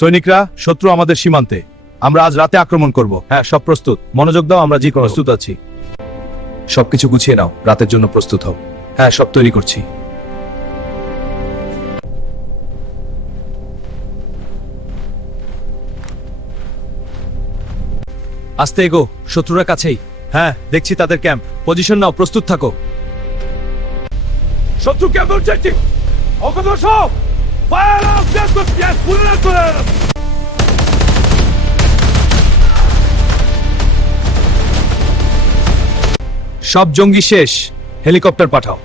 সৈনিকরা, শত্রু আমাদের সীমান্তে। আমরা আজ রাতে আক্রমণ করব। হ্যাঁ, সব প্রস্তুত। মনোযোগ দাও, আমরা যে প্রস্তুত আছি। সবকিছু গুছিয়ে নাও, রাতের জন্য প্রস্তুত হও। হ্যাঁ, সব তৈরি করছি। আস্তে এগো, শত্রুরা কাছেই। হ্যাঁ, দেখছি তাদের ক্যাম্প। পজিশন নাও, প্রস্তুত থাকো। শত্রু ক্যাম্প উঠছে। অগ্রসর হও। Fire of the bullet. সব জঙ্গি শেষ। হেলিকপ্টার পাঠাও।